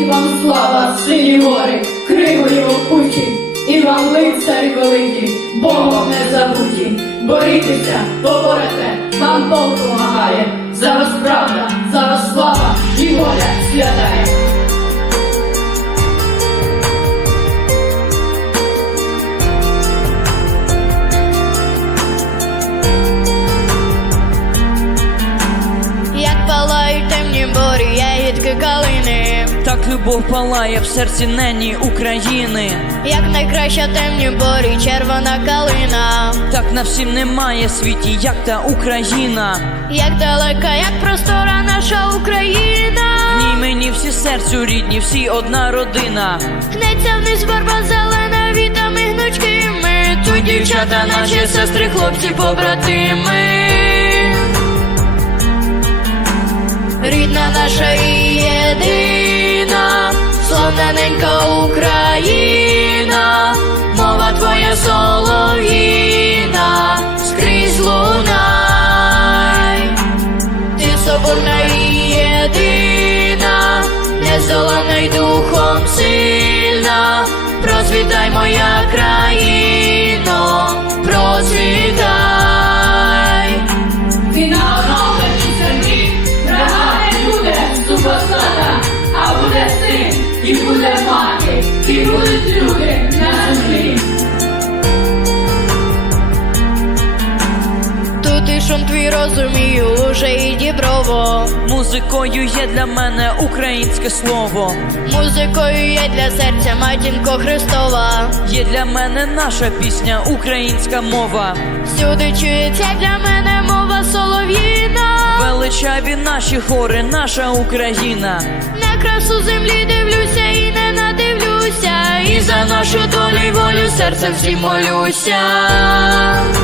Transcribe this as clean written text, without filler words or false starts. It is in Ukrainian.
вам слава, сині гори, кривої опуті, і вам лицарі великі, Богом не забуті. Борітеся, поборете, вам Бог помагає. Зараз правда, зараз слава і воля святая. Як палають темні борі, ягідки калини, так любов палає в серці нені України. як найкраща темні борі, червона калина, Так на всім немає світі, як та Україна. як далека, як простора наша Україна. В ній мені всі серцю рідні, всі одна родина. Гнеться вниз барва зелена, вітами гнучкими, тут дівчата наші сестри, хлопці, побратими. Рідна наша і єдина, славна ненька Україна, мова твоя солов'їна, скрізь лунай. Ти соборна і єдина, нездолана й духом сильна, процвітай, моя країно, процвітай. Фінал нової землі, врага не буде супостата, а буде син, і буде мати, і будуть люди на землі. Тут і шум твій розумію, уже і Діброво. Музикою є для мене українське слово. Музикою є для серця матінко Христова. Є для мене наша пісня, українська мова. Всюди чується для мене мова солов'їна. Величаві наші гори, наша Україна. На красу землі дивлюся і не надивлюся, і за нашу долю й волю серцем всім молюся.